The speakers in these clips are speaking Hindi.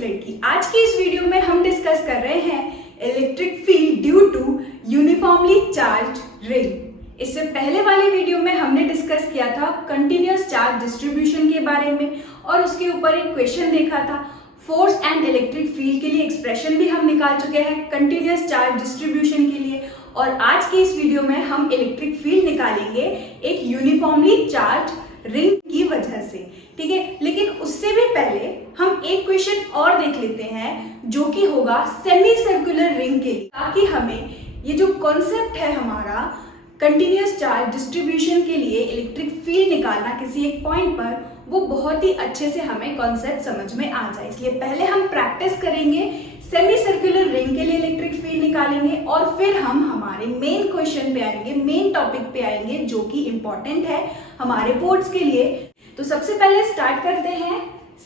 लड़की। आज की इस वीडियो में हम डिस्कस कर रहे हैं electric field due to uniformly charged ring. इससे पहले वाले वीडियो में हमने डिस्कस किया था कंटिन्यूअस चार्ज डिस्ट्रीब्यूशन के बारे में और उसके ऊपर एक क्वेश्चन देखा था। फोर्स एंड इलेक्ट्रिक फील्ड के लिए एक्सप्रेशन भी हम निकाल चुके हैं कंटिन्यूअस चार्ज डिस्ट्रीब्यूशन के लिए, और आज की इस वीडियो में हम इलेक्ट्रिक फील्ड निकालेंगे एक यूनिफॉर्मली चार्ज रिंग की वजह से। ठीक है, लेकिन उससे भी पहले हम एक क्वेश्चन और देख लेते हैं जो कि होगा सेमी सर्कुलर रिंग के लिए, ताकि हमें ये जो कॉन्सेप्ट है हमारा कंटिन्यूअस चार्ज डिस्ट्रीब्यूशन के लिए इलेक्ट्रिक फील्ड निकालना किसी एक पॉइंट पर, वो बहुत ही अच्छे से हमें कॉन्सेप्ट समझ में आ जाए। इसलिए पहले हम प्रैक्टिस करेंगे सेमी सर्कुलर रिंग के लिए इलेक्ट्रिक फील्ड निकालेंगे और फिर हम हमारे मेन क्वेश्चन पे आएंगे, मेन टॉपिक पे आएंगे जो कि इंपॉर्टेंट है हमारे बोर्ड्स के लिए। तो सबसे पहले स्टार्ट करते हैं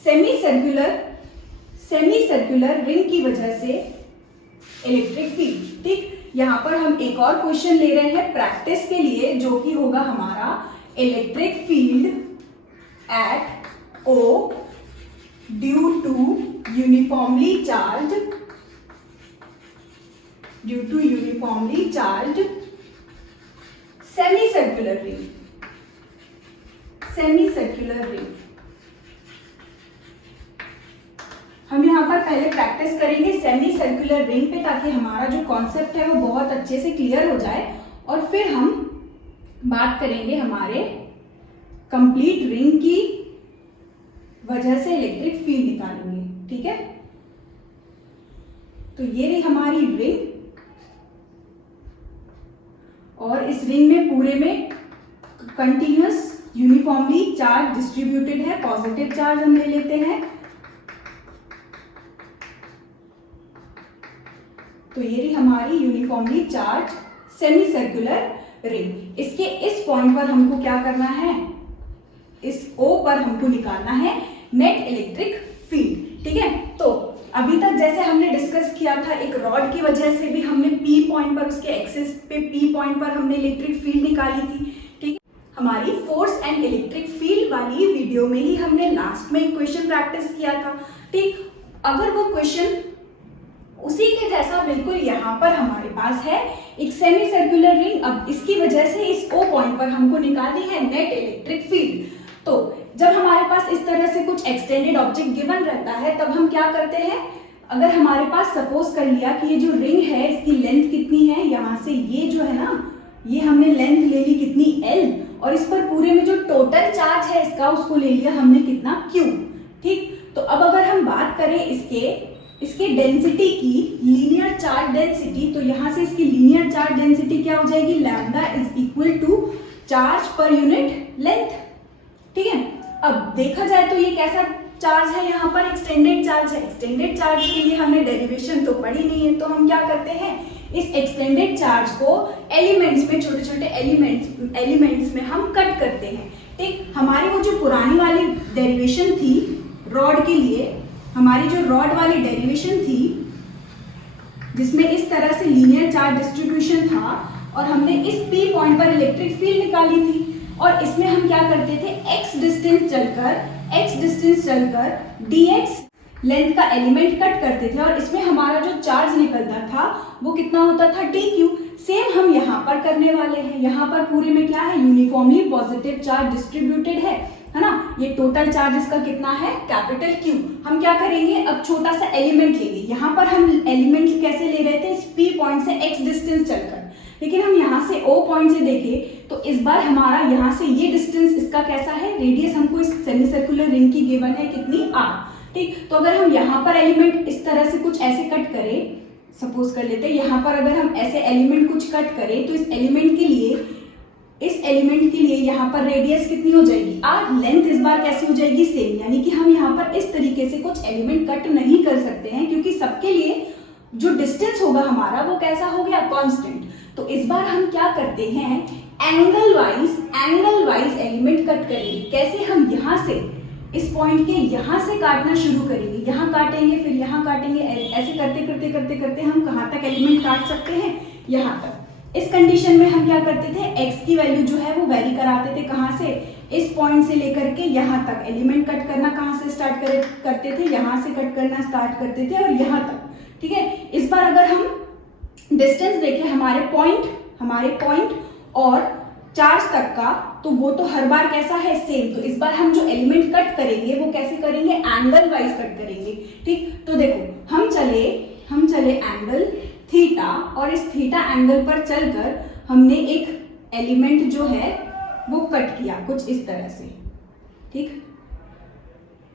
सेमी सर्कुलर रिंग की वजह से इलेक्ट्रिक फील्ड। ठीक, यहाँ पर हम एक और क्वेश्चन ले रहे हैं प्रैक्टिस के लिए जो कि होगा हमारा electric field at O due to uniformly charged semi circular ring. हम यहाँ पर पहले प्रैक्टिस करेंगे सेमी सर्कुलर रिंग पे, ताकि हमारा जो कॉन्सेप्ट है वो बहुत अच्छे से क्लियर हो जाए, और फिर हम बात करेंगे हमारे कंप्लीट रिंग की वजह से इलेक्ट्रिक फील्ड निकालेंगे। ठीक है, तो ये रही हमारी रिंग, और इस रिंग में पूरे में कंटिन्यूअस यूनिफॉर्मली चार्ज डिस्ट्रीब्यूटेड है। पॉजिटिव चार्ज हम ले लेते हैं, तो ये रही हमारी uniformly charge semi circular ring. इसके इस पॉइंट पर हमको क्या करना है, इस O पर हमको निकालना है नेट इलेक्ट्रिक फील्ड। ठीक है, तो अभी तक जैसे हमने डिस्कस किया था, एक रॉड की वजह से भी हमने P पॉइंट पर, उसके एक्सिस पे P पॉइंट पर हमने इलेक्ट्रिक फील्ड निकाली थी। ठीक है, हमारी फोर्स एंड इलेक्ट्रिक फील्ड वाली वीडियो में ही हमने लास्ट में एक क्वेश्चन प्रैक्टिस किया था। ठीक, अगर वो क्वेश्चन उसी के जैसा बिल्कुल यहाँ पर हमारे पास है एक सेमी सर्कुलर रिंग, अब इसकी वजह से इस O पॉइंट पर हमको निकालनी है नेट इलेक्ट्रिक फील्ड। तो जब हमारे पास इस तरह से कुछ एक्सटेंडेड ऑब्जेक्ट गिवन रहता है, तब हम क्या करते हैं, अगर हमारे पास सपोज कर लिया कि ये जो रिंग है इसकी लेंथ कितनी है, यहाँ से ये जो है ना, ये हमने लेंथ ले ली कितनी L, और इस पर पूरे में जो टोटल चार्ज है इसका, उसको ले लिया हमने कितना Q। ठीक, तो अब अगर हम बात करें इसके डेंसिटी की, लीनियर चार्ज डेंसिटी, तो यहाँ से इसकी लीनियर चार्ज डेंसिटी क्या हो जाएगी, lambda is equal to charge per unit length. ठीक है, अब देखा जाए तो ये कैसा चार्ज है, यहाँ पर एक्सटेंडेड चार्ज है। एक्सटेंडेड चार्ज के लिए हमने डेरिवेशन तो पढ़ी नहीं है, तो हम क्या करते हैं, इस एक्सटेंडेड चार्ज को एलिमेंट्स में, छोटे छोटे एलिमेंट्स में हम कट करते हैं। ठीक, हमारी वो जो पुरानी वाली डेरिवेशन थी रॉड के लिए, हमारी जो रॉड वाली डेरिवेशन थी जिसमें इस तरह से लीनियर चार्ज डिस्ट्रीब्यूशन था, और हमने इस P पॉइंट पर इलेक्ट्रिक फील्ड निकाली थी, और इसमें हम क्या करते थे, x डिस्टेंस चलकर dx लेंथ का एलिमेंट कट करते थे, और इसमें हमारा जो चार्ज निकलता था वो कितना होता था, dq। सेम हम यहाँ पर करने वाले हैं। यहाँ पर पूरे में क्या है, यूनिफॉर्मली पॉजिटिव चार्ज डिस्ट्रीब्यूटेड है ना, ये टोटल चार्ज इसका कितना है, कैपिटल Q। हम क्या करेंगे, अब छोटा सा एलिमेंट लेंगे। यहाँ पर हम एलिमेंट कैसे ले रहे थे, इस P पॉइंट से x डिस्टेंस चलकर, लेकिन हम यहाँ से O पॉइंट से देखें तो इस बार हमारा यहाँ से ये डिस्टेंस इसका कैसा है, रेडियस हमको इस सेमी सर्कुलर रिंग की गिवन है कितनी, R। ठीक, तो अगर हम यहाँ पर एलिमेंट इस तरह से कुछ ऐसे कट करें, सपोज कर लेते हैं यहाँ पर अगर हम ऐसे एलिमेंट कुछ कट करें, तो इस एलिमेंट के लिए यहाँ पर रेडियस कितनी हो जाएगी, R। लेंथ इस बार कैसी हो जाएगी, सेम, यानी कि हम यहाँ पर इस तरीके से कुछ एलिमेंट कट नहीं कर सकते हैं, क्योंकि सबके लिए जो डिस्टेंस होगा हमारा वो कैसा हो गया, कांस्टेंट। तो इस बार हम क्या करते हैं, एंगल वाइज एलिमेंट कट करेंगे। कैसे, हम यहाँ से इस पॉइंट के यहाँ से काटना शुरू करेंगे, यहाँ काटेंगे फिर यहाँ काटेंगे, ऐसे करते हम कहाँ तक एलिमेंट काट सकते हैं, यहाँ तक। इस कंडीशन में हम क्या करते थे, x की वैल्यू जो है वो वेरी कराते थे, कहाँ से, इस पॉइंट से लेकर के यहाँ तक एलिमेंट कट करना कहाँ से स्टार्ट करते थे, यहाँ से कट करना स्टार्ट करते थे और यहाँ तक, ठीक है। इस बार अगर हम डिस्टेंस देखें हमारे पॉइंट और चार्ज तक का, तो वो तो हर बार कैसा है, सेम। तो इस बार हम जो एलिमेंट कट करेंगे वो कैसे करेंगे, एंगल वाइज कट करेंगे, ठीक। तो देखो हम चले एंगल थीटा, और इस थीटा एंगल पर चलकर हमने एक एलिमेंट जो है वो कट किया कुछ इस तरह से, ठीक।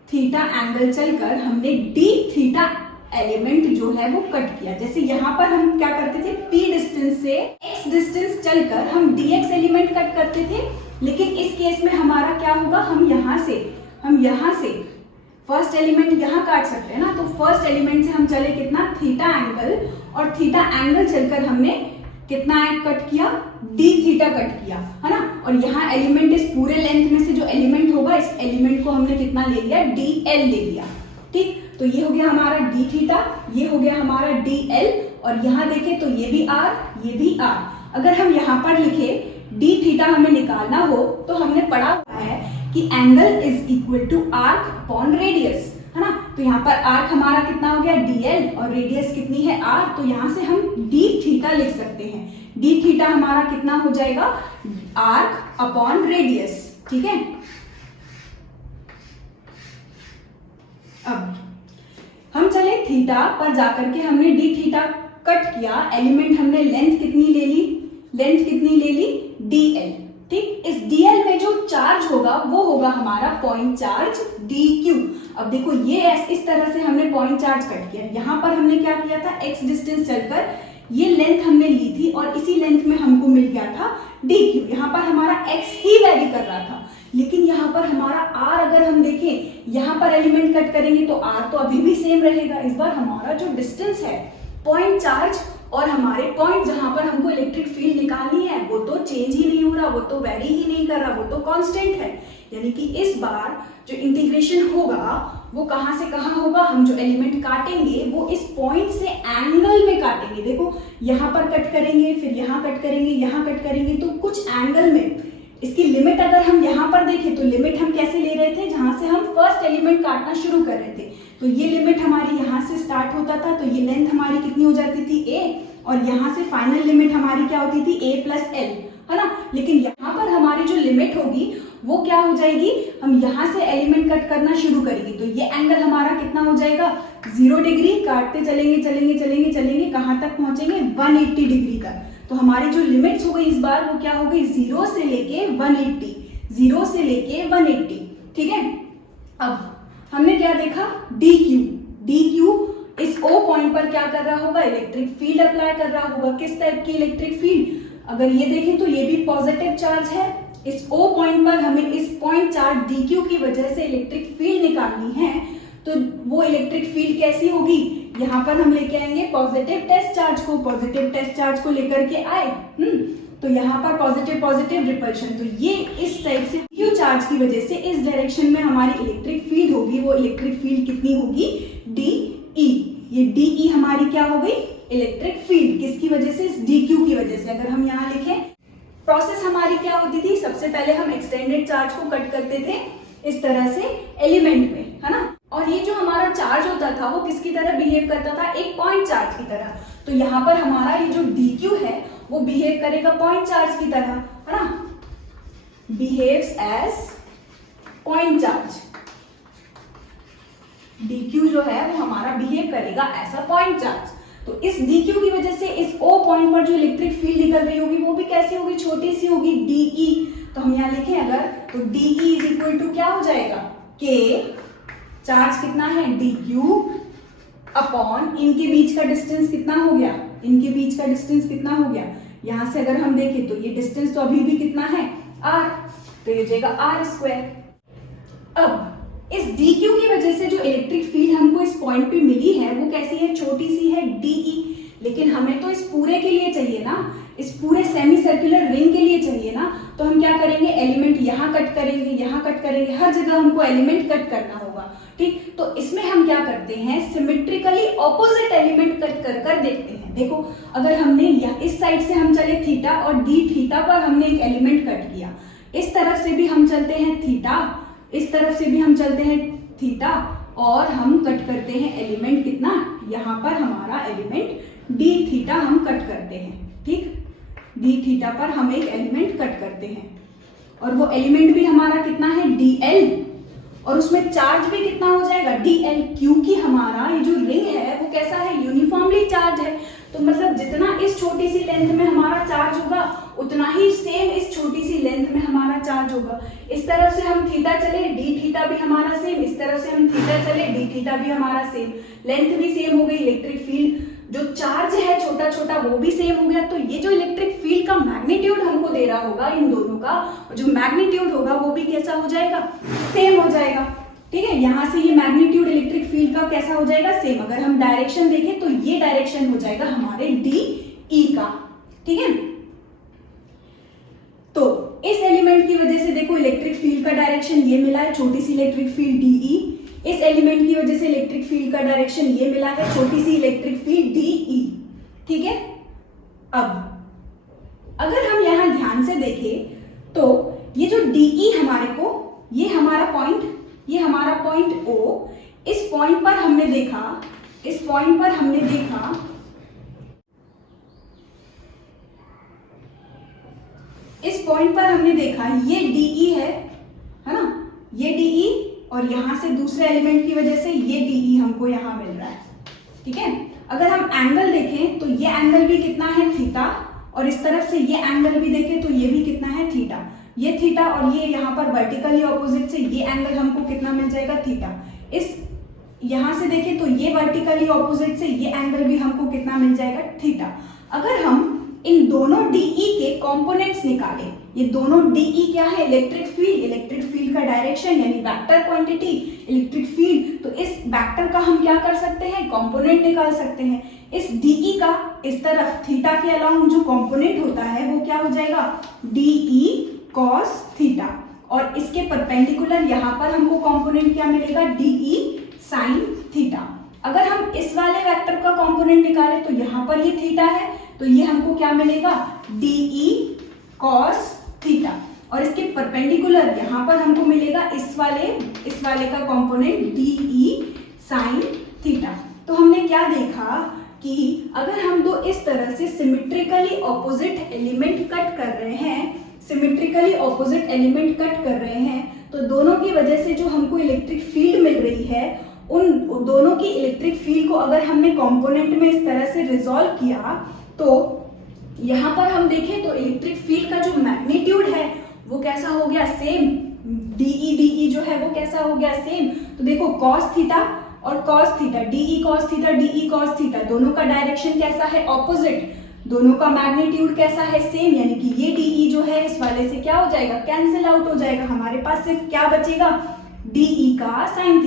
थीटा एंगल चलकर हमने डी थीटा एलिमेंट जो है वो कट किया। जैसे यहाँ पर हम क्या करते थे, p डिस्टेंस से x डिस्टेंस चलकर हम dx एलिमेंट कट करते थे, लेकिन इस केस में हमारा क्या होगा, हम यहाँ से फर्स्ट एलिमेंट यहाँ काट सकते हैं ना। तो फर्स्ट एलिमेंट से हम चले कितना, थीटा एंगल, और थीटा एंगल चलकर हमने कितना कट किया, डी थीटा कट किया, है ना। और यहाँ एलिमेंट इस पूरे लेंथ में से जो एलिमेंट होगा, इस एलिमेंट को हमने कितना ले लिया, dl ले लिया, ठीक। तो ये हो गया हमारा डी थीटा, ये हो गया हमारा dl, और यहाँ देखें तो ये भी r, ये भी r। अगर हम यहाँ पर लिखे डी थीटा हमें निकालना हो, तो हमने पढ़ा हुआ है कि angle is equal to arc upon radius, है ना। तो यहाँ पर आर्क हमारा कितना हो गया, dl, और रेडियस कितनी है, r। तो यहाँ से हम डी थीटा लिख सकते हैं। डी थीटा हमारा कितना हो जाएगा, आर्क अपॉन रेडियस, ठीक है। अब हम चले थीटा पर जाकर के हमने डी थीटा कट किया, एलिमेंट हमने लेंथ कितनी ले ली, dl, ठीक। इस dl में जो चार्ज होगा वो होगा हमारा पॉइंट चार्ज dq। अब देखो ये इस तरह से हमने पॉइंट चार्ज कट किया। यहाँ पर हमने क्या किया था, x डिस्टेंस चलकर ये लेंथ हमने ली थी, और इसी लेंथ में हमको मिल गया था dq। यहाँ पर हमारा x ही वैरी कर रहा था, लेकिन यहाँ पर हमारा r अगर हम देखें, यहाँ पर एलिमेंट कट करेंगे तो r तो अभी भी सेम रहेगा। इस बार हमारा जो डिस्टेंस है पॉइंट चार्ज और हमारे पॉइंट जहां पर हमको इलेक्ट्रिक फील्ड निकालनी है वो तो चेंज ही नहीं हो रहा, वो तो वेरी ही नहीं कर रहा, वो तो कांस्टेंट है। यानी कि इस बार जो इंटीग्रेशन होगा वो कहां से कहां होगा, हम जो एलिमेंट काटेंगे वो इस पॉइंट से एंगल में काटेंगे। देखो यहाँ पर कट करेंगे, फिर यहाँ कट करेंगे, यहाँ कट करेंगे, तो कुछ एंगल में इसकी लिमिट अगर हम यहाँ पर देखें तो लिमिट हम कैसे ले रहे थे, जहां से हम फर्स्ट एलिमेंट काटना शुरू कर रहे थे। तो ये लिमिट हमारी यहाँ से स्टार्ट होता था, तो ये लेंथ हमारी कितनी हो जाती थी, a, और यहाँ से फाइनल लिमिट हमारी क्या होती थी, a प्लस l, है ना। लेकिन यहाँ पर हमारी जो लिमिट होगी वो क्या हो जाएगी, हम यहाँ से एलिमेंट कट करना शुरू करेंगे, तो ये एंगल हमारा कितना हो जाएगा, 0 डिग्री। काटते चलेंगे कहाँ तक पहुंचेंगे, 180 डिग्री तक। तो हमारी जो लिमिट्स हो गई इस बार वो क्या हो गई, 0 से लेके 180, ठीक है। अब हमने क्या देखा, dq इस O पॉइंट पर क्या कर रहा होगा, इलेक्ट्रिक फील्ड अप्लाई कर रहा होगा। किस टाइप की इलेक्ट्रिक फील्ड, अगर ये देखें तो ये भी पॉजिटिव चार्ज है। इस O पॉइंट पर हमें इस पॉइंट चार्ज dq की वजह से इलेक्ट्रिक फील्ड निकालनी है, तो वो इलेक्ट्रिक फील्ड कैसी होगी, यहाँ पर हम लेके आएंगे पॉजिटिव टेस्ट चार्ज को लेकर के आए, तो यहाँ पर पॉजिटिव रिपल्शन। तो ये इस टाइप से q चार्ज की वजह से इस डायरेक्शन में हमारी इलेक्ट्रिक फील्ड होगी, वो इलेक्ट्रिक फील्ड कितनी होगी, DE। ये DE हमारी क्या हो गई, इलेक्ट्रिक फील्ड, किसकी वजह से, इस dq की वजह से। अगर हम यहाँ लिखें प्रोसेस हमारी क्या होती थी, सबसे पहले हम एक्सटेंडेड चार्ज को कट करते थे इस तरह से एलिमेंट में, है ना। और ये जो हमारा चार्ज होता था वो किसकी तरह बिहेव करता था, एक पॉइंट चार्ज की तरह। तो यहाँ पर हमारा ये जो dq है वो बिहेव करेगा पॉइंट चार्ज की तरह, है ना, behaves as point charge. dq जो है वो हमारा बिहेव करेगा ऐसा पॉइंट चार्ज। तो इस dq की वजह से इस O पॉइंट पर जो इलेक्ट्रिक फील्ड निकल रही होगी वो भी कैसी होगी, छोटी सी होगी, dE। तो हम यहाँ लिखें अगर, तो dE इज इक्वल टू क्या हो जाएगा, k, चार्ज कितना है dq अपॉन इनके बीच का डिस्टेंस कितना हो गया, यहाँ से अगर हम देखें तो ये डिस्टेंस तो अभी भी कितना है, r, तो ये हो जाएगा r²। अब इस dq की वजह से जो इलेक्ट्रिक फील्ड हमको इस पॉइंट पे मिली है वो कैसी है, छोटी सी है, dE। लेकिन हमें तो इस पूरे के लिए चाहिए ना, इस पूरे सेमी सर्कुलर रिंग के लिए चाहिए ना। तो हम क्या करेंगे, एलिमेंट यहाँ कट करेंगे, हर जगह हमको एलिमेंट कट करना होगा, ठीक। तो इसमें हम क्या करते हैं, सिमेट्रिकली ऑपोजिट एलिमेंट कट कर देखते हैं। देखो अगर हमने इस साइड से हम चले थीटा और डी थीटा पर हमने एक एलिमेंट कट किया, इस तरफ से भी हम चलते हैं थीटा, इस तरफ से भी हम चलते हैं थीटा, और हम कट करते हैं एलिमेंट कितना, यहाँ पर हमारा एलिमेंट डी थीटा हम कट करते हैं, ठीक। डी थीटा पर हम एक एलिमेंट कट करते हैं और वो एलिमेंट भी हमारा कितना है, डी एल, और उसमें चार्ज भी कितना हो जाएगा, डी एल, क्योंकि हमारा ये जो रिंग है वो कैसा है, यूनिफॉर्मली चार्ज है। तो मतलब जितना इस छोटी सी लेंथ में हमारा चार्ज होगा उतना ही सेम इस छोटी सी लेंथ में हमारा चार्ज होगा। इस तरफ से हम थीटा चले, डी थीटा भी हमारा सेम, इस तरफ से हम थीटा चले, डी थीटा भी हमारा सेम, लेंथ भी सेम हो गई, इलेक्ट्रिक फील्ड जो चार्ज है छोटा छोटा वो भी सेम हो गया। तो ये जो इलेक्ट्रिक फील्ड का मैग्नीट्यूड हमको दे रहा होगा इन दोनों का, जो मैग्नीट्यूड होगा वो भी कैसा हो जाएगा, सेम हो जाएगा, ठीक है। यहां से ये मैग्नीट्यूड इलेक्ट्रिक फील्ड का कैसा हो जाएगा, सेम। अगर हम डायरेक्शन देखें तो ये डायरेक्शन हो जाएगा हमारे डी ई का, ठीक है। तो इस एलिमेंट की वजह से देखो इलेक्ट्रिक फील्ड का डायरेक्शन ये मिला है, छोटी सी इलेक्ट्रिक फील्ड डीई। इस एलिमेंट की वजह से इलेक्ट्रिक फील्ड का डायरेक्शन ये मिला है, छोटी सी इलेक्ट्रिक फील्ड डीई, ठीक है। अब अगर हम यहां ध्यान से देखें तो ये जो डीई हमारे को, ये हमारा पॉइंट ओ, इस पॉइंट पर हमने देखा, इस पॉइंट पर हमने देखा ये डीई है ना, ये डीई, और यहां से दूसरे एलिमेंट की वजह से ये डीई हमको यहां मिल रहा है, ठीक है। अगर हम एंगल देखें तो ये एंगल भी कितना है, थीटा, और इस तरफ से ये एंगल भी देखें तो ये भी कितना है, थीटा। ये थीटा और ये यहाँ पर वर्टिकली ऑपोजिट से ये एंगल हमको कितना मिल जाएगा, थीटा। इस यहां से देखें तो ये वर्टिकली ऑपोजिट से ये एंगल भी हमको कितना मिल जाएगा, थीटा। अगर हम इन दोनों डीई के कंपोनेंट्स निकालें, ये दोनों डीई क्या है, इलेक्ट्रिक फील्ड का डायरेक्शन यानी वेक्टर क्वांटिटी इलेक्ट्रिक फील्ड, तो इस वेक्टर का हम क्या कर सकते हैं, कंपोनेंट निकाल सकते हैं। इस डीई का इस तरफ थीटा के अलाउंग जो कंपोनेंट होता है वो क्या हो जाएगा, डीई कॉस थीटा, और इसके परपेंडिकुलर यहाँ पर हमको कंपोनेंट क्या मिलेगा, डीई साइन थीटा। अगर हम इस वाले वेक्टर का कंपोनेंट निकालें तो यहाँ पर ये थीटा है, तो ये हमको क्या मिलेगा, डीई कॉस थीटा, और इसके परपेंडिकुलर यहाँ पर हमको मिलेगा इस वाले का कंपोनेंट डीई साइन थीटा। तो हमने क्या देखा कि अगर हम दो इस तरह से सिमेट्रिकली ऑपोजिट एलिमेंट कट कर रहे हैं, तो दोनों की वजह से जो हमको इलेक्ट्रिक फील्ड मिल रही है, उन दोनों की इलेक्ट्रिक फील्ड को अगर हमने कंपोनेंट में इस तरह से रिजॉल्व किया तो यहाँ पर हम देखें तो इलेक्ट्रिक फील्ड का जो मैग्नीट्यूड है वो कैसा हो गया, सेम। डीई जो है वो कैसा हो गया, सेम। तो देखो कॉस थीटा और cos theta, dE cos theta, दोनों का डायरेक्शन कैसा है, ऑपोजिट। दोनों का मैग्नीट्यूड कैसा है, सेम, यानी कि ये डीई जो है इस वाले से क्या हो जाएगा, कैंसिल आउट हो जाएगा। हमारे पास सिर्फ क्या बचेगा, डीई का साइन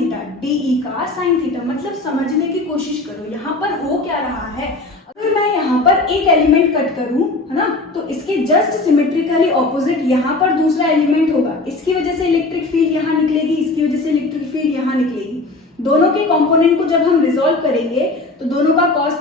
थीटा। मतलब समझने की कोशिश करो यहाँ पर हो क्या रहा है। अगर मैं यहाँ पर एक एलिमेंट कट करूं, है ना, तो इसके जस्ट सिमेट्रिकली ऑपोजिट यहाँ पर दूसरा एलिमेंट होगा, इसकी वजह से इलेक्ट्रिक फील्ड यहाँ निकलेगी, इसकी वजह से इलेक्ट्रिक फील्ड यहाँ निकलेगी। दोनों के कंपोनेंट को जब हम रिजॉल्व करेंगे तो दोनों का कॉस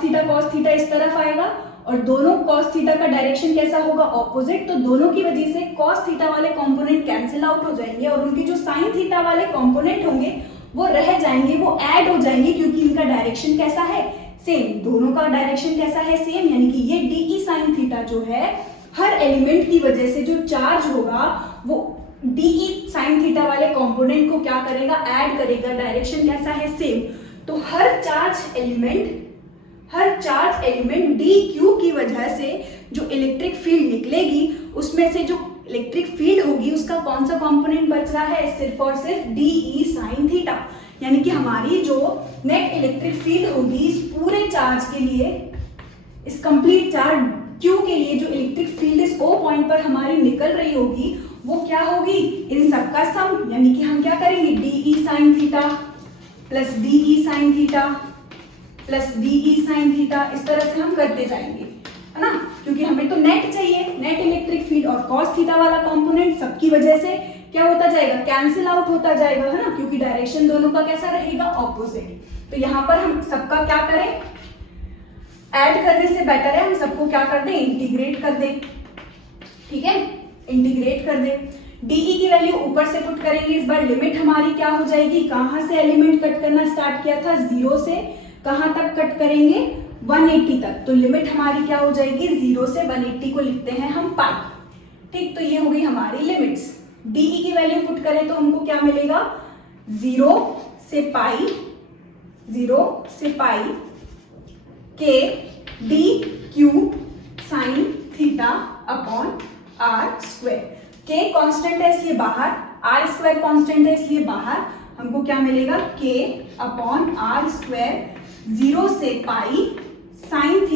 थीटा इस तरफ आएगा, और दोनों कॉस थीटा का डायरेक्शन कैसा होगा, ऑपोजिट। तो दोनों की वजह से कॉस थीटा वाले कंपोनेंट कैंसिल आउट हो जाएंगे, और उनके जो साइन थीटा वाले कंपोनेंट होंगे वो रह जाएंगे, वो ऐड हो जाएंगे, क्योंकि इनका डायरेक्शन कैसा है, सेम। दोनों का डायरेक्शन कैसा है, सेम, यानी कि ये डीई साइन थीटा जो है हर एलिमेंट की वजह से जो चार्ज होगा वो डीई साइन थीटा वाले कंपोनेंट को क्या करेगा, ऐड करेगा, डायरेक्शन कैसा है, सेम। तो हर चार्ज एलिमेंट डी क्यू की वजह से जो इलेक्ट्रिक फील्ड निकलेगी उसमें से जो इलेक्ट्रिक फील्ड होगी उसका कौन सा कंपोनेंट बच रहा है, सिर्फ और सिर्फ डीई साइन थीटा। यानी कि हमारी जो नेट इलेक्ट्रिक फील्ड होगी इस पूरे चार्ज के लिए, इस कंप्लीट चार्ज क्यू के लिए जो इलेक्ट्रिक फील्ड इस ओ पॉइंट पर हमारी निकल रही होगी वो क्या होगी, इन सबका सम। यानी कि हम क्या करेंगे, dE sine theta plus dE sine theta plus dE sine theta, इस तरह से हम करते जाएंगे, है ना, क्योंकि हमें तो नेट चाहिए, नेट इलेक्ट्रिक फील्ड। और कॉस थीटा वाला कंपोनेंट सबकी वजह से क्या होता जाएगा, कैंसिल आउट होता जाएगा, है ना, क्योंकि डायरेक्शन दोनों का कैसा रहेगा, ऑपोजिट। तो यहाँ पर हम सबका क्या करें, ऐड करने से बेटर है हम सबको क्या कर दें, इंटीग्रेट कर दें, ठीक है, इंटीग्रेट कर दें। डीई की वैल्यू ऊपर से पुट करेंगे। इस बार लिमिट हमारी क्या हो जाएगी, कहां से एलिमेंट कट करना स्टार्ट किया था, 0 से कहां तक कट करेंगे, 180 तक। तो लिमिट हमारी क्या हो जाएगी, 0 से 180 को लिखते हैं हम पाई। ठीक, तो ये हो गई हमारी लिमिट्स। डीई की वैल्यू पुट करें तो हमको क्या मिलेगा, 0 से पाई के d q sine theta upon r square. K constant है इसलिए बाहर, आर स्क्वायर कांस्टेंट है इसलिए बाहर, हमको क्या मिलेगा, के अपॉन आर स्क्वायर 0 से पाई साइन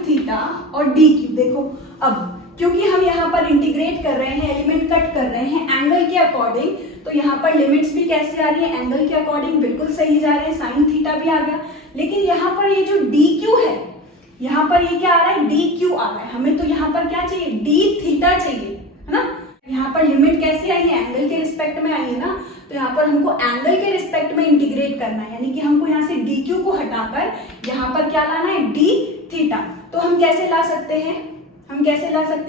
थीटा और डी क्यू। देखो अब क्योंकि हम यहाँ पर इंटीग्रेट कर रहे हैं, एलिमेंट कट कर रहे हैं एंगल के अकॉर्डिंग, तो यहाँ पर लिमिट्स भी कैसे आ रही है, एंगल के अकॉर्डिंग बिल्कुल सही जा रहे हैं, साइन थीटा भी आ गया। लेकिन यहाँ पर ये जो डी क्यू है, यहाँ पर ये क्या आ रहा है, डी क्यू आ रहा है, हमें तो यहाँ पर क्या चाहिए, डी थीटा चाहिए, है ना। यहाँ पर लिमिट कैसे आई है, एंगल के रिस्पेक्ट में आई है ना, तो यहाँ पर हमको एंगल के रिस्पेक्ट में इंटीग्रेट करना है, यानी कि हमको यहाँ से डी क्यू को हटाकर यहाँ पर क्या लाना है, डी थीटा। तो हम कैसे ला सकते हैं,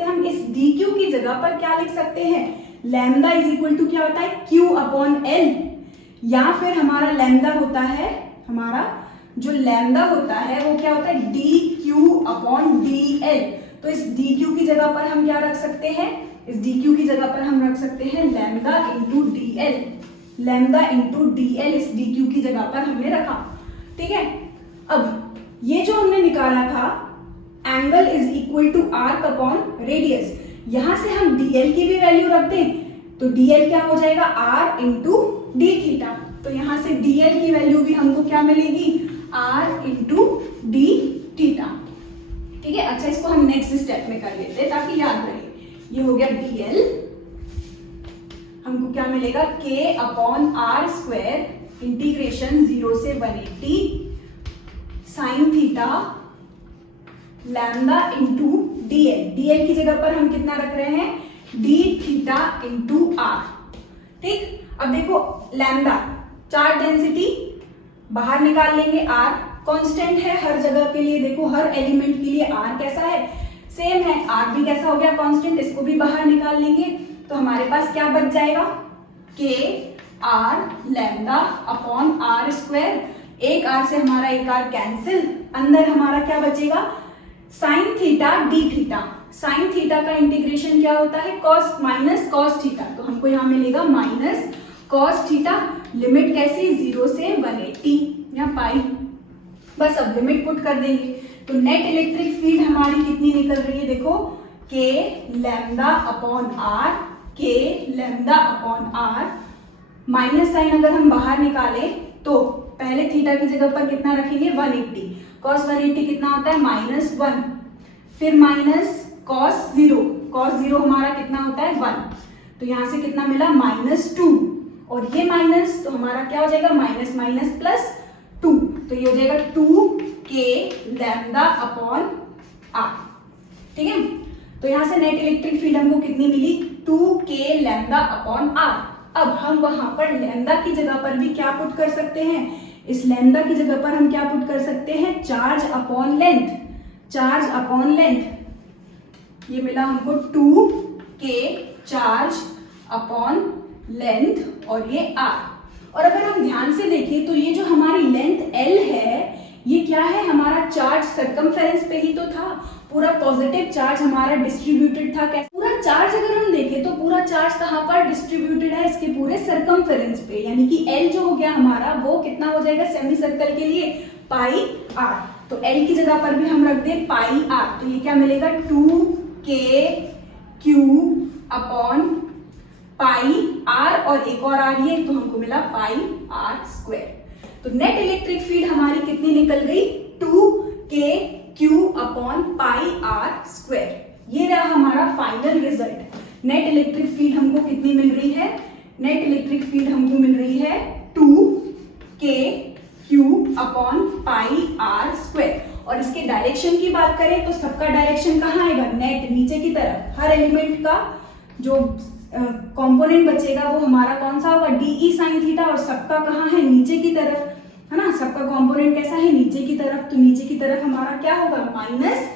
हम इस डी क्यू की जगह पर क्या लिख सकते हैं, लैम्डा इज इक्वल टू क्या होता है, क्यू अपॉन एल, या फिर हमारा लैम्डा होता है, हमारा जो लैम्डा होता है वो क्या होता है, D q upon D L. तो इस डी क्यू की जगह पर हम क्या रख सकते हैं, इस डी क्यू की जगह पर हम रख सकते हैं lambda into D L, lambda into D L इस डी क्यू की जगह पर हमने रखा। ठीक है, अब ये जो हमने निकाला था angle is equal to arc upon radius, यहां से हम dl की भी वैल्यू रख दें तो dl क्या हो जाएगा, r इंटू डी थीटा। तो यहां से dl की वैल्यू भी हमको क्या मिलेगी, r इंटू डी थीटा। ठीक है, अच्छा इसको हम नेक्स्ट स्टेप में कर लेते हैं ताकि याद रहे। ये हो गया dl, हमको क्या मिलेगा, k upon r square integration 0 से 180 sine theta lambda into dl की जगह पर हम कितना रख रहे हैं, डी थीटा इंटू आर। ठीक, अब देखो लैम्डा चार्ज डेंसिटी बाहर निकाल लेंगे, आर कांस्टेंट है हर जगह के लिए, देखो हर एलिमेंट के लिए आर कैसा है, सेम है, आर भी कैसा हो गया, कांस्टेंट, इसको भी बाहर निकाल लेंगे तो हमारे पास क्या बच जाएगा, k r lambda upon r square, एक आर से हमारा एक आर कैंसिल, अंदर हमारा क्या बचेगा, sine theta d theta. Sine theta का इंटीग्रेशन क्या होता है, कॉस माइनस कॉस थीटा, तो हमको यहाँ मिलेगा माइनस कॉस थीटा। लिमिट कैसी, 0 से 180 या पाई, बस अब लिमिट पुट कर देंगे तो नेट इलेक्ट्रिक फील्ड हमारी कितनी निकल रही है, देखो k lambda upon r, k lambda upon r, minus sine अगर हम बाहर निकाले तो पहले थीटा की जगह पर कितना रखेंगे, 180, कॉस 180 कितना होता है, -1, फिर माइनस कॉस 0 हमारा कितना होता है 1, तो यहां से कितना मिला -2, और ये माइनस तो हमारा क्या हो जाएगा, माइनस माइनस प्लस 2, तो ये हो जाएगा 2k लैम्डा अपॉन आर। ठीक है, तो यहां से नेट इलेक्ट्रिक फील्ड हमको कितनी मिली, 2k लैम्डा अपॉन आर। अब हम वहां पर लैम्डा की जगह पर भी क्या पुट कर सकते हैं, इस लैम्डा की जगह पर हम क्या पुट कर सकते हैं, charge upon length, charge upon length, ये मिला हमको 2k चार्ज अपॉन लेंथ और ये r। और अगर हम ध्यान से देखें तो ये जो हमारी लेंथ l है ये क्या है, हमारा चार्ज सर्कमफेरेंस पे ही तो था, पूरा पॉजिटिव चार्ज हमारा डिस्ट्रीब्यूटेड था। कैसे, पूरा चार्ज अगर हम देखें तो पूरा चार्ज कहाँ पर डिस्ट्रीब्यूटेड है, इसके पूरे सर्कमफेरेंस पे, यानी कि l जो हो गया हमारा वो कितना हो जाएगा सेमी सर्कल के लिए, पाई r। तो l की जगह पर भी हम रख दें पाई r, तो ये क्या मिलेगा 2k cube upon pi r और एक और r ये, तो हमको मिला पाई r स्क्वायर। तो नेट इलेक्ट्रिक फील्ड हमारी कितनी निकल गई, 2k Q upon pi r square. ये रहा हमारा final result. Net electric field हमको कितनी मिल रही है, नेट इलेक्ट्रिक फील्ड हमको मिल रही है 2k Q upon pi r square. और इसके डायरेक्शन की बात करें तो सबका डायरेक्शन कहाँ आएगा, नेट नीचे की तरफ, हर एलिमेंट का जो कंपोनेंट बचेगा वो हमारा कौन सा होगा, डी साइन थीटा, और सबका कहाँ है, नीचे की तरफ, है ना, सबका कंपोनेंट कैसा है, नीचे की तरफ, तो नीचे की तरफ हमारा क्या होगा, माइनस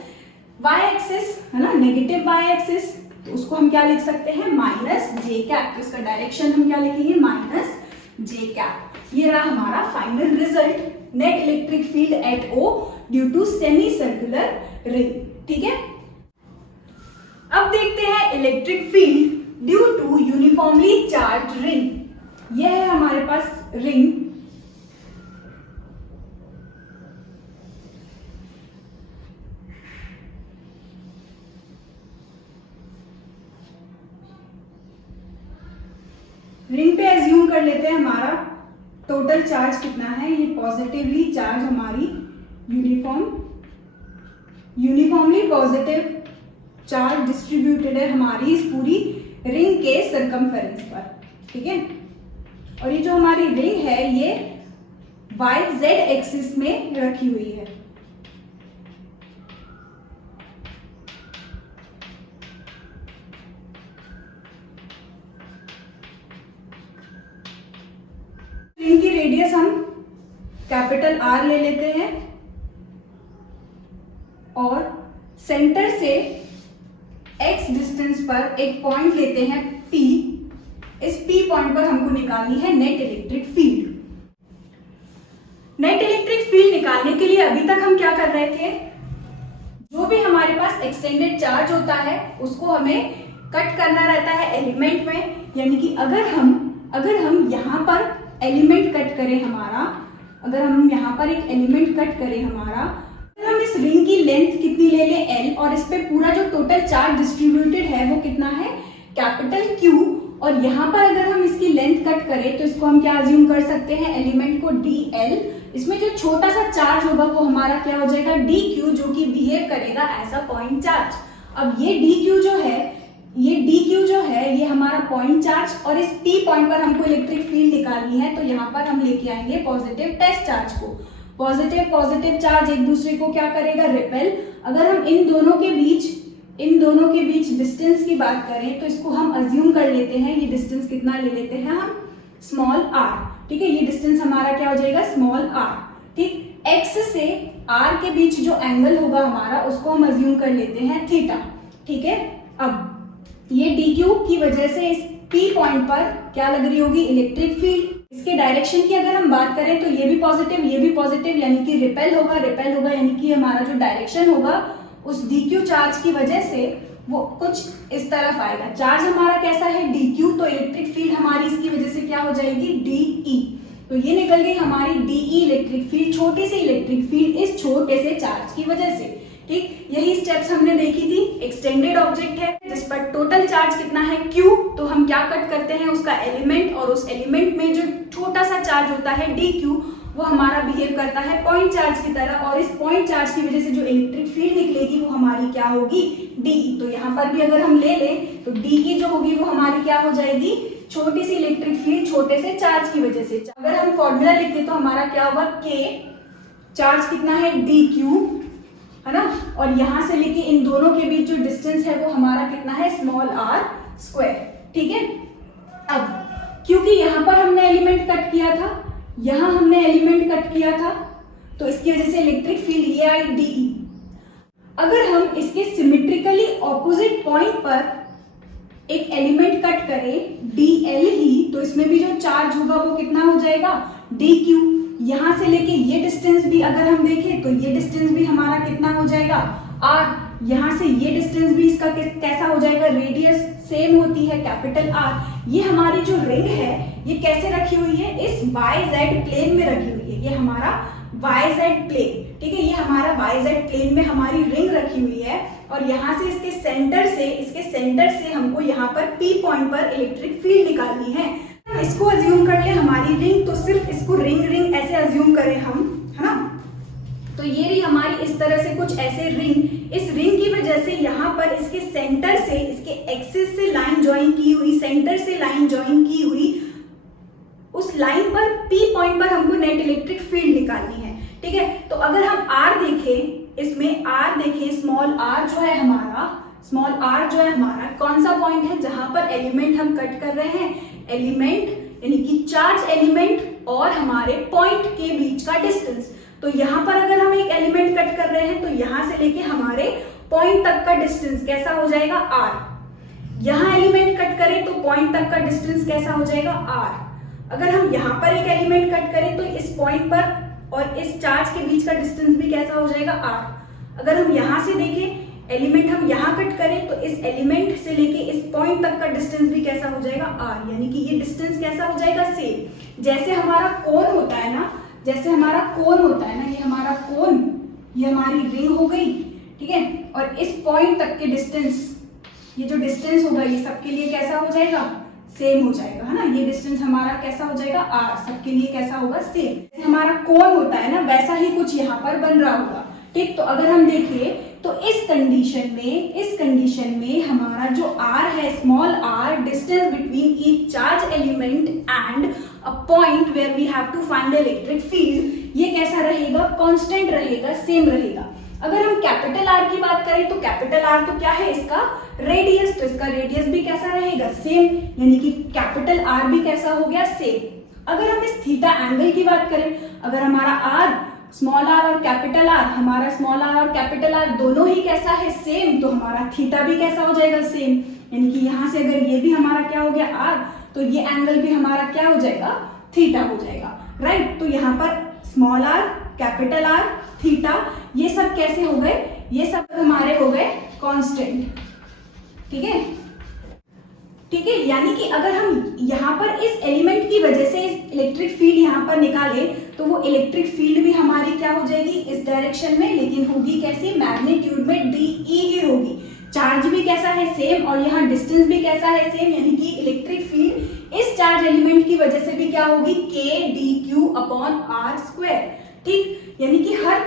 वाई एक्सिस, है ना, नेगेटिव वाई एक्सिस, तो उसको हम क्या लिख सकते हैं, माइनस जे कैप। तो इसका डायरेक्शन हम क्या लिखेंगे, माइनस जे कैप। ये रहा हमारा final result, net electric field at O due to semi circular ring. ठीक है, अब देखते हैं electric field due to uniformly charge ring. यह है हमारे पास रिंग, रिंग पे एज्यूम कर लेते हैं हमारा टोटल चार्ज कितना है। ये पॉजिटिवली चार्ज हमारी यूनिफॉर्मली पॉजिटिव चार्ज डिस्ट्रीब्यूटेड है हमारी इस पूरी रिंग के सरकमफेरेंस पर। ठीक है, और ये जो हमारी रिंग है ये YZ एक्सिस में रखी हुई है। रिंग की रेडियस हम कैपिटल R ले लेते हैं और सेंटर से x डिस्टेंस पर एक पॉइंट लेते हैं P। इस P पॉइंट पर हमको निकालनी है net electric field. Net electric field निकालने के लिए अभी तक हम क्या कर रहे थे, जो भी हमारे पास एक्सटेंडेड चार्ज होता है उसको हमें कट करना रहता है एलिमेंट में। यानी कि अगर हम यहाँ पर एलिमेंट कट करें हमारा, अगर हम यहाँ पर एक एलिमेंट कट करें हमारा, हम इस रिंग की लेंथ कितनी ले लें L, और इस पे पूरा जो टोटल चार्ज डिस्ट्रीब्यूटेड है वो कितना है, कैपिटल Q। और यहाँ पर अगर हम इसकी लेंथ कट करें तो इसको हम क्या अज्यूम कर सकते हैं, एलिमेंट को DL। इसमें जो छोटा सा चार्ज होगा वो हमारा क्या हो जाएगा, DQ, जो कि बिहेव करेगा एज अ पॉइंट चार्ज। अब ये DQ जो है ये हमारा पॉइंट चार्ज, और इस P पॉइंट पर हमको इलेक्ट्रिक फील्ड निकालनी है। तो यहाँ पर हम लेके आएंगे पॉजिटिव टेस्ट चार्ज को। पॉजिटिव चार्ज एक दूसरे को क्या करेगा, रिपेल। अगर हम इन दोनों के बीच डिस्टेंस की बात करें तो इसको हम अज्यूम कर लेते हैं, ये डिस्टेंस कितना ले लेते हैं हम, स्मॉल r। ठीक है, ये डिस्टेंस हमारा क्या हो जाएगा, स्मॉल r। ठीक, x से r के बीच जो एंगल होगा हमारा उसको हम अज्यूम कर लेते हैं थीटा। ठीक है, अब ये dq की वजह से इस P पॉइंट पर क्या लग रही होगी, इलेक्ट्रिक फील्ड। इसके डायरेक्शन की अगर हम बात करें तो ये भी पॉजिटिव यानी कि रिपेल होगा यानी कि हमारा जो डायरेक्शन होगा उस dq चार्ज की वजह से वो कुछ इस तरफ आएगा। चार्ज हमारा कैसा है, dq, तो इलेक्ट्रिक फील्ड हमारी इसकी वजह से क्या हो जाएगी, de। तो ये निकल गई हमारी de इलेक्ट्रिक फील्ड, छोटी सी इलेक्ट्रिक फील्ड इस छोटे से चार्ज की वजह से। ठीक, यही स्टेप्स हमने देखी थी। एक्सटेंडेड ऑब्जेक्ट है जिस पर टोटल चार्ज कितना है, Q, तो हम क्या कट करते हैं, उसका एलिमेंट, और उस एलिमेंट में जो छोटा सा चार्ज होता है dq वो हमारा बिहेव करता है पॉइंट चार्ज की तरह, और इस पॉइंट चार्ज की वजह से जो इलेक्ट्रिक फील्ड निकलेगी वो हमारी क्या होगी, DE। तो यहाँ पर भी अगर हम ले लें तो DE जो होगी वो हमारी क्या हो जाएगी, छोटी सी इलेक्ट्रिक फील्ड छोटे से चार्ज की वजह से। अगर हम फॉर्मूला लिखते तो हमारा क्या होगा, K, चार्ज कितना है dq, है ना, और यहां से लेके इन दोनों के बीच जो डिस्टेंस है वो हमारा कितना है, स्मॉल r स्क्वायर। ठीक है, अब क्योंकि यहाँ पर हमने एलिमेंट कट किया था, यहाँ हमने एलिमेंट कट किया था, तो इसकी वजह से इलेक्ट्रिक फील्ड ये आई DE। अगर हम इसके सिमेट्रिकली ऑपोजिट पॉइंट पर एक एलिमेंट कट करें DL ही, तो इसमें भी जो चार्ज होगा वो कितना हो जाएगा, DQ। यहां से लेके ये डिस्टेंस भी अगर हम देखें तो ये डिस्टेंस भी हमारा कितना हो जाएगा, R। यहां से ये डिस्टेंस भी इसका कैसा हो जाएगा, रेडियस सेम होती है, कैपिटल R। ये हमारी जो रिंग है ये कैसे रखी हुई है, इस YZ प्लेन में रखी हुई है। ये हमारा YZ प्लेन, ठीक है, ये हमारा YZ प्लेन में हमारी रिंग रखी हुई है, और यहाँ से इसके सेंटर से हमको यहाँ पर P पॉइंट पर इलेक्ट्रिक फील्ड निकालनी है। इसको अज्यूम कर ले हमारी रिंग, तो सिर्फ इसको रिंग ऐसे अज्यूम करें हम, है ना। तो ये रही हमारी इस तरह से कुछ ऐसे रिंग। इस रिंग की वजह से यहाँ पर इसके सेंटर से, इसके एक्सिस से लाइन ज्वाइन की हुई, सेंटर से लाइन ज्वाइन की हुई, उस लाइन पर P पॉइंट पर हमको नेट इलेक्ट्रिक फील्ड निकालनी है। ठीक है, तो अगर हम R देखें, इसमें R देखें, स्मॉल r जो है हमारा कौन सा पॉइंट है, जहां पर एलिमेंट हम कट कर रहे हैं, एलिमेंट यानी कि चार्ज एलिमेंट और हमारे पॉइंट के बीच का डिस्टेंस। तो यहाँ पर अगर हम एक एलिमेंट कट कर रहे हैं तो यहाँ से लेके हमारे पॉइंट तक का डिस्टेंस कैसा हो जाएगा, R। यहाँ एलिमेंट कट करें तो पॉइंट तक का डिस्टेंस कैसा हो जाएगा r। अगर हम यहाँ पर एक एलिमेंट कट करें तो इस पॉइंट पर और इस चार्ज के बीच का डिस्टेंस भी कैसा हो जाएगा r। अगर हम यहाँ से देखें एलिमेंट हम यहाँ कट करें तो इस एलिमेंट से लेके इस पॉइंट तक का डिस्टेंस भी कैसा हो जाएगा r, यानी कि ये डिस्टेंस कैसा हो जाएगा सेम। जैसे हमारा कोन होता है ना, जैसे हमारा कोन होता है ना, ये हमारा कोन, ये हमारी रिंग हो गई, ठीक है, और इस पॉइंट तक के डिस्टेंस, ये जो डिस्टेंस होगा ये सबके लिए कैसा हो जाएगा, सेम हो जाएगा, है ना। ये डिस्टेंस हमारा कैसा हो जाएगा r, सबके लिए कैसा होगा, सेम। जैसे हमारा कोन होता है ना वैसा ही कुछ यहाँ पर बन रहा होगा, ठीक। तो अगर हम देखिए तो इस कंडीशन में हमारा जो r है, small r, distance between each charge element and a point where we have to find electric field, ये कैसा रहेगा, कांस्टेंट रहेगा, सेम रहेगा। अगर हम कैपिटल R की बात करें तो कैपिटल R तो क्या है, इसका रेडियस, तो इसका रेडियस भी कैसा रहेगा, सेम, यानी कि कैपिटल R भी कैसा हो गया, सेम। अगर हम इस थीटा एंगल की बात करें, अगर हमारा R, स्मॉल r और कैपिटल R, हमारा स्मॉल r और कैपिटल R दोनों ही कैसा है, सेम, तो हमारा थीटा भी कैसा हो जाएगा, सेम। यानी कि यहाँ से अगर ये भी हमारा क्या हो गया R, तो ये एंगल भी हमारा क्या हो जाएगा, थीटा हो जाएगा, राइट। तो यहाँ पर small r, capital R, theta, ये सब कैसे हो गए, ये सब हमारे हो गए कांस्टेंट, ठीक है, ठीक है। यानी कि अगर हम यहाँ पर इस एलिमेंट की वजह से इलेक्ट्रिक फील्ड यहाँ पर निकालें तो वो इलेक्ट्रिक फील्ड भी हमारी क्या हो जाएगी, इस डायरेक्शन में, लेकिन होगी कैसी, मैग्नीट्यूड में डी ई ही होगी। चार्ज भी कैसा है, सेम, और यहाँ डिस्टेंस भी कैसा है, सेम, यानी कि इलेक्ट्रिक फील्ड इस चार्ज एलिमेंट की वजह से भी क्या होगी, k d q upon r square, ठीक। यानी कि हर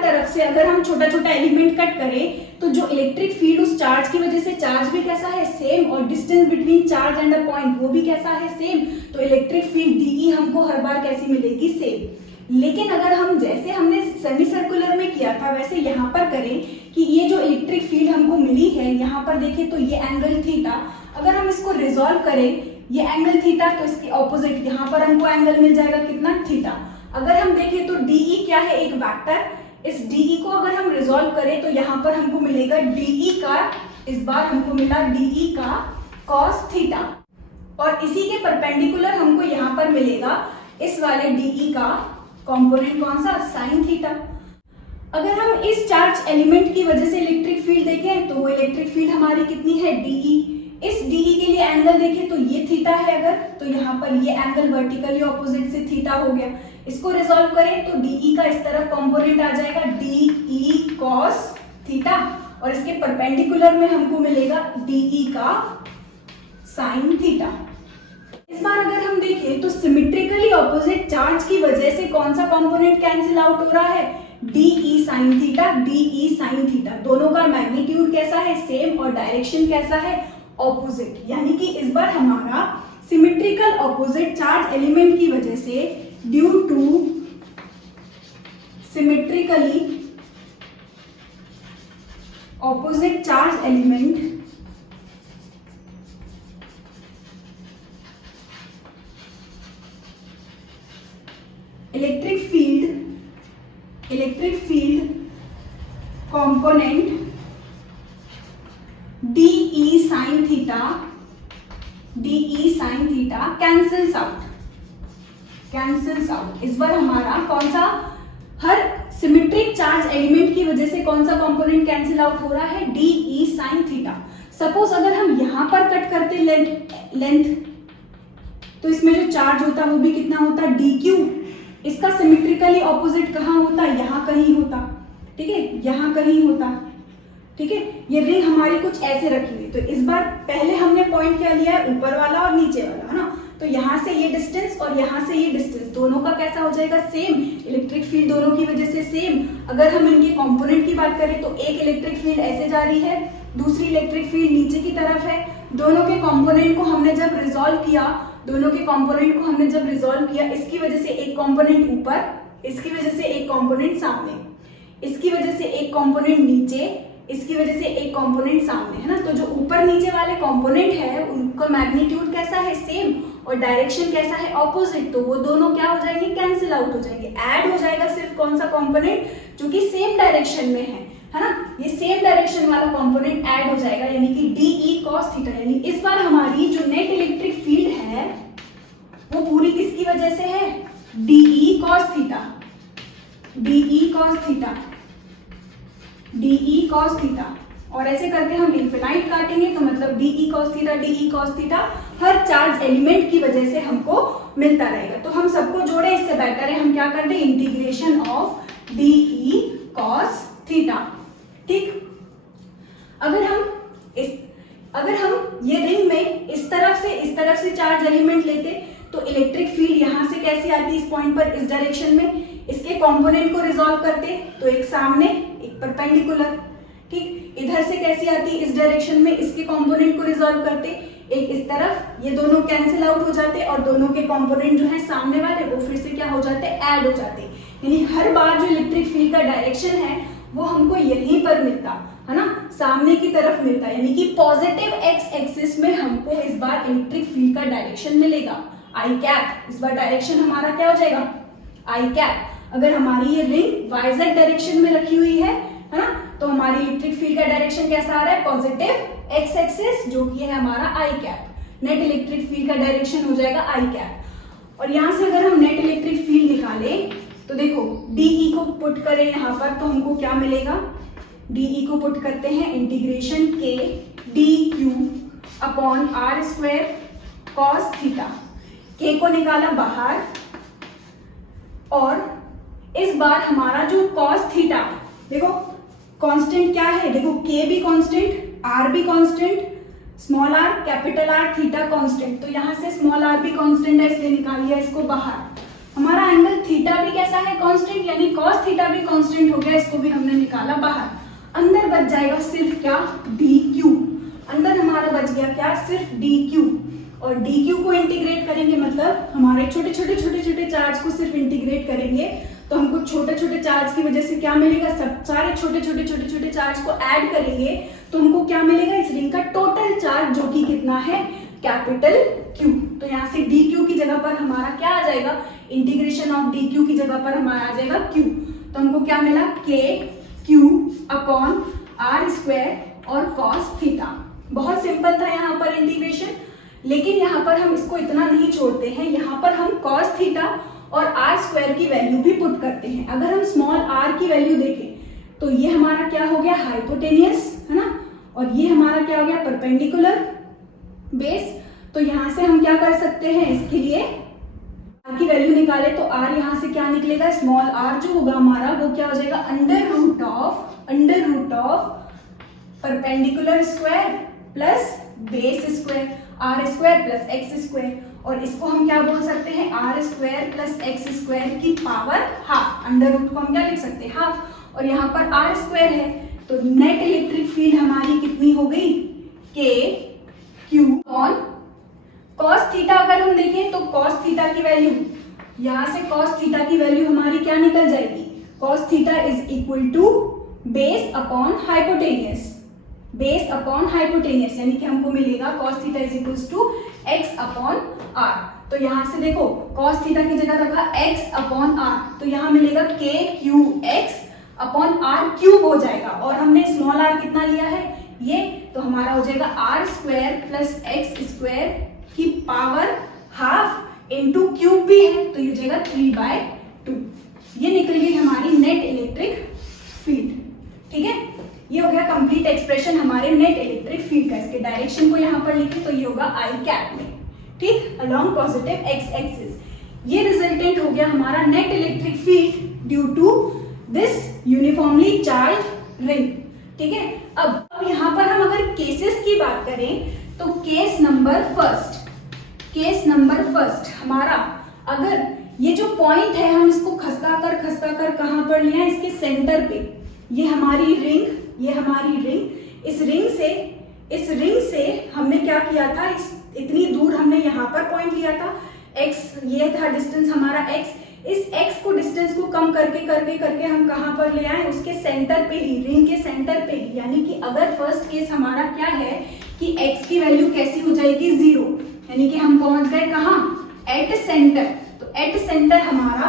तरफ से अगर हम छोटा छोटा एलिमेंट कट करें तो जो इलेक्ट्रिक फील्ड उस चार्ज की वजह से, चार्ज भी कैसा है, सेम, और distance between charge and a point वो भी कैसा है, सेम, तो इलेक्ट्रिक फील्ड डीई हमको हर बार कैसी मिलेगी, सेम। लेकिन अगर हम जैसे हमने सेमी सर्कुलर में किया था वैसे यहाँ पर करें कि ये जो इलेक्ट्रिक फील्ड हमको मिली है, यहाँ पर देखें तो ये एंगल थीटा, अगर हम इसको रिजॉल्व करें, ये एंगल थीटा, तो इसके ऑपोजिट यहाँ पर हमको एंगल मिल जाएगा कितना, थीटा। अगर हम देखें तो डीई क्या है, एक वेक्टर, इस डीई को अगर हम रिजॉल्व करें तो यहाँ पर हमको मिलेगा डीई का, इस बार हमको मिला डीई का कॉस थीटा, और इसी के परपेंडिकुलर हमको यहाँ पर मिलेगा इस वाले डीई का कंपोनेंट कौन सा, साइन थीटा। अगर हम इस चार्ज एलिमेंट की वजह से इलेक्ट्रिक फील्ड देखें तो वो इलेक्ट्रिक फील्ड हमारी कितनी है, डीई। इस डीई के लिए एंगल देखें तो ये थीटा है, अगर तो यहाँ पर ये एंगल वर्टिकली ऑपोजिट से थीटा हो गया। इसको रिजॉल्व करें तो डीई का इस तरफ कंपोनेंट आ जाएगा डीई कॉस थीटा, और इसके परपेंडिकुलर में हमको मिलेगा डीई का साइन थीटा। इस बार अगर हम देखें तो सिमेट्रिकली ऑपोजिट चार्ज की वजह से कौन सा कंपोनेंट कैंसिल आउट हो रहा है, d E sine theta, d E sine theta, दोनों का मैग्नीट्यूड कैसा है, सेम, और डायरेक्शन कैसा है, ऑपोजिट। यानी कि इस बार हमारा सिमेट्रिकल ऑपोजिट चार्ज एलिमेंट की वजह से, due to symmetrically opposite charge element, electric field component d E sine theta cancels out. इस बार हमारा कौन सा, हर सिमेट्रिक चार्ज एलिमेंट की वजह से कौन सा कंपोनेंट कैंसिल आउट हो रहा है, डीई साइन थीटा। सपोज अगर हम यहां पर कट करते लेंथ तो इसमें जो चार्ज होता वो भी कितना होता, डी क्यू। इसका सिमेट्रिकली ऑपोजिट कहाँ होता, यहाँ कहीं होता, ठीक है, यहाँ कहीं होता, ठीक है। ये रिंग हमारी कुछ ऐसे रखी हुई, तो इस बार पहले हमने पॉइंट क्या लिया है, ऊपर वाला और नीचे वाला, है ना। तो यहाँ से ये डिस्टेंस और यहाँ से ये डिस्टेंस दोनों का कैसा हो जाएगा, सेम, इलेक्ट्रिक फील्ड दोनों की वजह से सेम। अगर हम इनके कंपोनेंट की बात करें तो एक इलेक्ट्रिक फील्ड ऐसे जा रही है, दूसरी इलेक्ट्रिक फील्ड नीचे की तरफ है। दोनों के कंपोनेंट को हमने जब रिजॉल्व किया, इसकी वजह से एक कंपोनेंट ऊपर, इसकी वजह से एक कंपोनेंट सामने, इसकी वजह से एक कंपोनेंट नीचे, इसकी वजह से एक कंपोनेंट सामने, है ना। तो जो ऊपर नीचे वाले कंपोनेंट है उनका मैग्नीट्यूड कैसा है, सेम, और डायरेक्शन कैसा है, ऑपोजिट। तो वो दोनों क्या हो जाएंगे, कैंसिल आउट हो जाएंगे। ऐड हो जाएगा सिर्फ कौन सा कंपोनेंट, जो कि सेम डायरेक्शन में है। है ना, ये सेम डायरेक्शन वाला कंपोनेंट ऐड हो जाएगा, यानी कि DE cos थीटा। यानी इस बार हमारी जो नेट इलेक्ट्रिक फील्ड है वो पूरी किसकी वजह से है, DE cos theta, DE cos theta, DE cos theta. और ऐसे करके हम इन्फिनाइट काटेंगे तो मतलब DE cos theta, DE cos theta हर चार्ज एलिमेंट की वजह से हमको मिलता रहेगा। तो हम सबको जोड़े, इससे बेटर है हम क्या कर दें, integration of DE cos theta. ठीक, अगर हम ये रिंग में इस तरफ से चार्ज एलिमेंट लेते तो इलेक्ट्रिक फील्ड यहां से कैसी आती, इस पॉइंट पर, इस डायरेक्शन में, इसके कंपोनेंट को रिजॉल्व करते तो एक सामने एक परपेंडिकुलर। ठीक, इधर से कैसी आती, इस डायरेक्शन में, इसके कंपोनेंट को रिजॉल्व करते एक इस तरफ, ये दोनों कैंसिल आउट हो जाते और दोनों के कंपोनेंट जो है सामने वाले वो फिर से क्या हो जाते, ऐड हो जाते। यानी हर बार जो इलेक्ट्रिक फील्ड का डायरेक्शन है वो हमको यहीं पर मिलता है ना, सामने की तरफ मिलता, यानी कि पॉजिटिव एक्स एक्सिस में हमको इस बार इलेक्ट्रिक फील्ड का डायरेक्शन मिलेगा, आई कैप। इस बार डायरेक्शन हमारा क्या हो जाएगा, आई कैप। अगर हमारी ये रिंग वाइजेड डायरेक्शन में रखी हुई है ना, तो हमारी इलेक्ट्रिक फील्ड का डायरेक्शन कैसा आ रहा है, पॉजिटिव एक्स एक्सिस, जो कि है हमारा आई कैप। नेट इलेक्ट्रिक फील्ड का डायरेक्शन हो जाएगा आई कैप। और यहां से अगर हम नेट इलेक्ट्रिक फील्ड निकाले तो देखो DE को पुट करें यहाँ पर तो हमको क्या मिलेगा, DE को पुट करते हैं integration K DQ upon R square cos theta. K को निकाला बाहर और इस बार हमारा जो cos थीटा, देखो कांस्टेंट क्या है, देखो K भी कांस्टेंट, R भी constant, small r capital R theta constant, तो यहां से स्मॉल r भी कांस्टेंट है इसलिए निकाल लिया इसको बाहर। हमारा एंगल थीटा भी कैसा है, कांस्टेंट, यानी cos थीटा भी कांस्टेंट हो गया, इसको भी हमने निकाला बाहर। अंदर बच जाएगा सिर्फ क्या, DQ। अंदर हमारा बच गया क्या, सिर्फ DQ। और DQ को इंटीग्रेट करेंगे मतलब हमारे छोटे छोटे चार्ज को सिर्फ इंटीग्रेट करेंगे तो हमको छोटे छोटे चार्ज की वजह से क्या मिलेगा, सब सारे छोटे छोटे चार्ज को ऐड करेंगे तो हमको क्या मिलेगा, इस रिंग का टोटल चार्ज, जो कि कितना है, कैपिटल Q। तो यहाँ से DQ की जगह पर हमारा क्या आ जाएगा, इंटीग्रेशन ऑफ DQ की जगह पर हमारा आ जाएगा Q। तो हमको क्या मिला, KQ अपॉन R स्क्वायर और cos थीटा। बहुत सिंपल था यहाँ पर इंटीग्रेशन, लेकिन यहाँ पर हम इसको इतना नहीं छोड़ते हैं, यहाँ पर हम cos थीटा और R स्क्वायर की वैल्यू भी पुट करते हैं। अगर हम स्मॉल r की वैल्यू देखें तो ये हमारा क्या हो गया, हाइपोटेनियस, है ना, और ये हमारा क्या हो गया, परपेंडिकुलर बेस। तो यहाँ से हम क्या कर सकते हैं, इसके लिए r की वैल्यू निकाले तो r यहाँ से क्या निकलेगा, स्मॉल r जो होगा हमारा वो क्या हो जाएगा, under root of perpendicular square plus base square, r square plus x square. और इसको हम क्या बोल सकते हैं, r square plus x square की पावर हाफ। अंडर रूट को हम क्या लिख सकते हैं, हाफ, और यहाँ पर r स्क्वायर है तो नेट इलेक्ट्रिक फील्ड हमारी कितनी हो गई, KQ ऑन cos थीटा। अगर हम देखें तो cos थीटा की वैल्यू, यहाँ से cos थीटा की वैल्यू हमारी क्या निकल जाएगी, cos theta is equal to base upon hypotenuse, base upon hypotenuse, यानी कि हमको मिलेगा cos theta is equal to x upon r। तो यहाँ से देखो cos थीटा की जगह रखा x अपॉन r, तो यहाँ मिलेगा KQX अपॉन r क्यूब हो जाएगा। और हमने स्मॉल r कितना लिया है, ये, तो हमारा हो जाएगा r square plus x square की पावर हाफ इंटू क्यूब भी है तो ये हो जाएगा 3/2। ये निकल गई हमारी नेट इलेक्ट्रिक फील्ड। ठीक है, ये हो गया कंप्लीट एक्सप्रेशन हमारे नेट इलेक्ट्रिक फील्ड का। इसके डायरेक्शन को यहाँ पर लिखे तो ये होगा आई कैप में, ठीक, अलोंग पॉजिटिव एक्स एक्सिस। ये रिजल्टेंट हो गया हमारा net electric field due to this uniformly charge ring. ठीक है, अब यहाँ पर हम अगर केसेस की बात करें तो केस नंबर फर्स्ट हमारा, अगर ये जो पॉइंट है हम इसको खसका कर कहां पर लिया है, इसके सेंटर पे। ये हमारी रिंग, इस रिंग से हमने क्या किया था, इतनी दूर हमने यहाँ पर पॉइंट लिया था, x ये था डिस्टेंस हमारा x। इस x को डिस्टेंस को कम करके हम कहां पर ले आए, उसके सेंटर पे ही, रिंग के सेंटर पे ही। यानी कि अगर फर्स्ट केस हमारा क्या है कि x की वैल्यू कैसी हो जाएगी, 0, यानी कि हम पहुंच गए कहां, एट सेंटर। तो एट सेंटर हमारा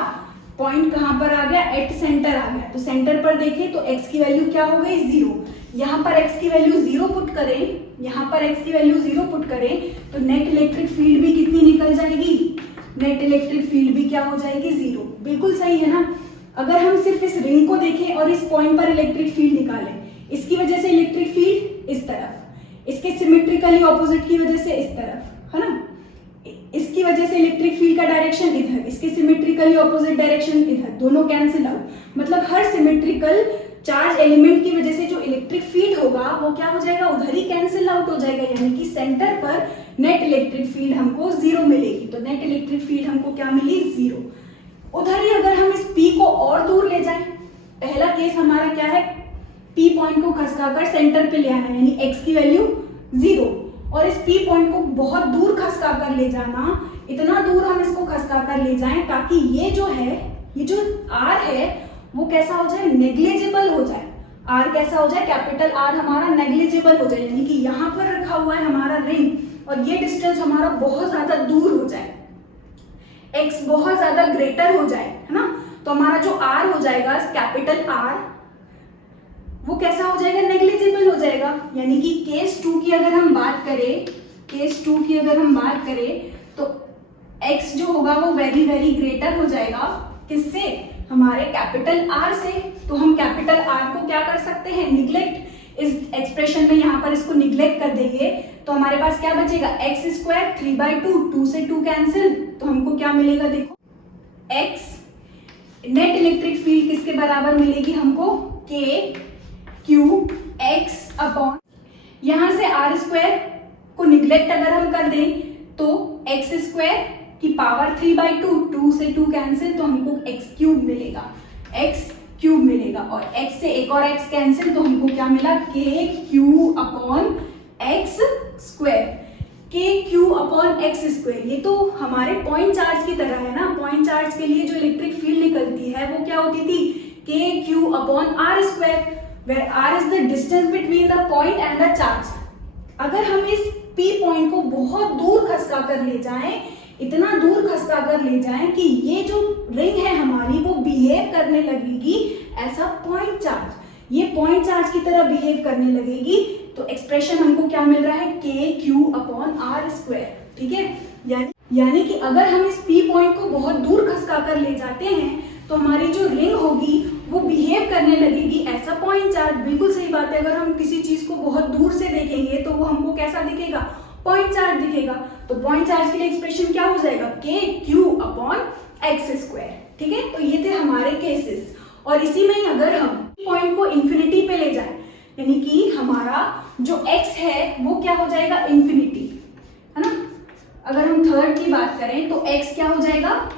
पॉइंट कहाँ पर आ गया, एट सेंटर आ गया। तो सेंटर पर देखें तो x की वैल्यू क्या हो गई, 0। यहाँ पर x की वैल्यू 0 पुट करें, यहाँ पर x की वैल्यू 0 पुट करें तो नेट इलेक्ट्रिक फील्ड भी कितनी निकल जाएगी, नेट इलेक्ट्रिक फील्ड भी क्या हो जाएगी, 0। बिल्कुल सही है ना। अगर हम सिर्फ इस रिंग को देखें और इस पॉइंट पर इलेक्ट्रिक फील्ड निकालें, इसकी वजह से इलेक्ट्रिक फील्ड इस तरफ, इसके सिमेट्रिकली ऑपोजिट की वजह से इस तरफ, है ना। इसकी वजह से इलेक्ट्रिक फील्ड का डायरेक्शन इधर, इसके सिमेट्रिकली ऑपोजिट डायरेक्शन इधर, दोनों कैंसिल आउट। मतलब हर सिमेट्रिकल चार्ज एलिमेंट की वजह से जो इलेक्ट्रिक फील्ड होगा वो क्या हो जाएगा, उधर ही कैंसिल आउट हो जाएगा। यानी कि सेंटर पर नेट इलेक्ट्रिक फील्ड हमको 0 मिलेगी। तो नेट इलेक्ट्रिक फील्ड हमको क्या मिली, 0। उधर ही अगर हम इस P को और दूर ले जाएं, पहला केस हमारा क्या है, P पॉइंट को खसकाकर सेंटर पे ले आना, यानी x की वैल्यू 0, और इस P पॉइंट को बहुत दूर खसकाकर ले जाना, इतना दूर हम इसको खसकाकर ले जाएं ताकि ये जो है, ये जो R है वो कैसा हो जाए, नेग्लिजिबल हो जाए। R कैसा हो जाए, कैपिटल R हमारा नेग्लिजिबल हो जाए, यानी कि यहाँ पर रखा हुआ है हमारा रिंग और ये डिस्टेंस हमारा बहुत ज्यादा दूर हो जाए, x बहुत ज्यादा ग्रेटर हो जाए, है ना। तो हमारा जो R हो जाएगा, कैपिटल R, वो कैसा हो जाएगा, नेग्लिजिबल हो जाएगा। यानी कि केस 2 की अगर हम बात करें, केस 2 की अगर हम बात करें तो x जो होगा वो वेरी वेरी ग्रेटर हो जाएगा, किससे, हमारे कैपिटल R से। तो हम कैपिटल R को क्या कर सकते हैं, निग्लेक्ट, इस एक्सप्रेशन में यहाँ पर इसको निग्लेक्ट कर देंगे तो हमारे पास क्या बचेगा, x स्क्वायर 3/2, 2 से 2 कैंसिल, तो हमको क्या मिलेगा, देखो x नेट इलेक्ट्रिक फील्ड किसके बराबर मिलेगी हमको, k क्यू x अपॉन, यहां से r स्क्वायर को निग्लेक्ट अगर हम कर दें तो x स्क्वायर की पावर 3/2, 2 से 2 कैंसिल, तो हमको x क्यूब मिलेगा, x क्यूब मिलेगा, और x से एक और x कैंसिल, तो हमको क्या मिला, k Q upon x square, k Q upon x square. ये तो हमारे पॉइंट चार्ज की तरह है ना। पॉइंट चार्ज के लिए जो इलेक्ट्रिक फील्ड निकलती है वो क्या होती थी, k Q upon r square, where r is the distance between the point and the charge। अगर हम इस P पॉइंट को बहुत दूर खसका कर ले जाएं, इतना दूर खसका कर ले जाएं कि ये जो रिंग है हमारी वो बिहेव करने लगेगी ऐसा पॉइंट चार्ज, ये पॉइंट चार्ज की तरह बिहेव करने लगेगी, तो एक्सप्रेशन हमको क्या मिल रहा है, k Q upon r square. ठीक है, यानी कि अगर हम इस P पॉइंट को बहुत दूर खसका कर ले जाते हैं तो हमारी जो रिंग होगी वो बिहेव करने लगेगी ऐसा पॉइंट चार्ज। बिल्कुल सही बात है, अगर हम किसी चीज को बहुत दूर से देखेंगे तो वो हमको कैसा दिखेगा, पॉइंट चार्ज दिखेगा। तो पॉइंट चार्ज के लिए एक्सप्रेशन क्या हो जाएगा, k Q upon x square. ठीक है, तो ये थे हमारे केसेस। और इसी में ही अगर हम पॉइंट को इंफिनिटी पे ले जाए, यानी कि हमारा जो x है वो क्या हो जाएगा, इंफिनिटी, है ना। अगर हम थर्ड की बात करें तो x क्या हो जाएगा,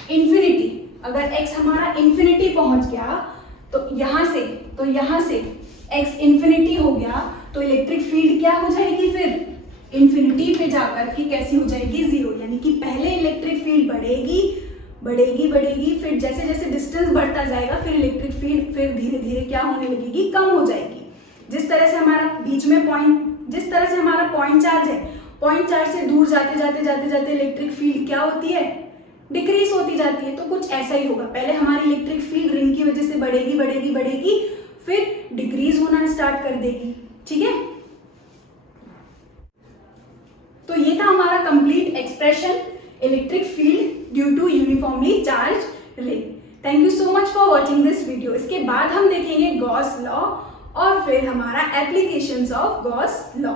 इंफिनिटी। अगर x हमारा इंफिनिटी पहुंच गया तो यहाँ से x इंफिनिटी हो गया तो इलेक्ट्रिक फील्ड क्या हो जाएगी, फिर इंफिनिटी पे जाकर के कैसी हो जाएगी, 0। यानी कि पहले इलेक्ट्रिक फील्ड बढ़ेगी, फिर जैसे जैसे डिस्टेंस बढ़ता जाएगा फिर इलेक्ट्रिक फील्ड फिर धीरे धीरे क्या होने लगेगी, कम हो जाएगी। जिस तरह से हमारा बीच में जिस तरह से हमारा पॉइंट चार्ज है, पॉइंट चार्ज से दूर जाते जाते इलेक्ट्रिक फील्ड क्या होती है, डिक्रीज होती जाती है। तो कुछ ऐसा ही होगा, पहले हमारी इलेक्ट्रिक फील्ड रिंग की वजह से बढ़ेगी, फिर डिक्रीज होना स्टार्ट कर देगी। ठीक है, तो ये था हमारा complete expression, electric field due to uniformly charge ring. Thank you so much for watching this video. इसके बाद हम देखेंगे गॉस लॉ और फिर हमारा एप्लीकेशंस ऑफ गॉस लॉ।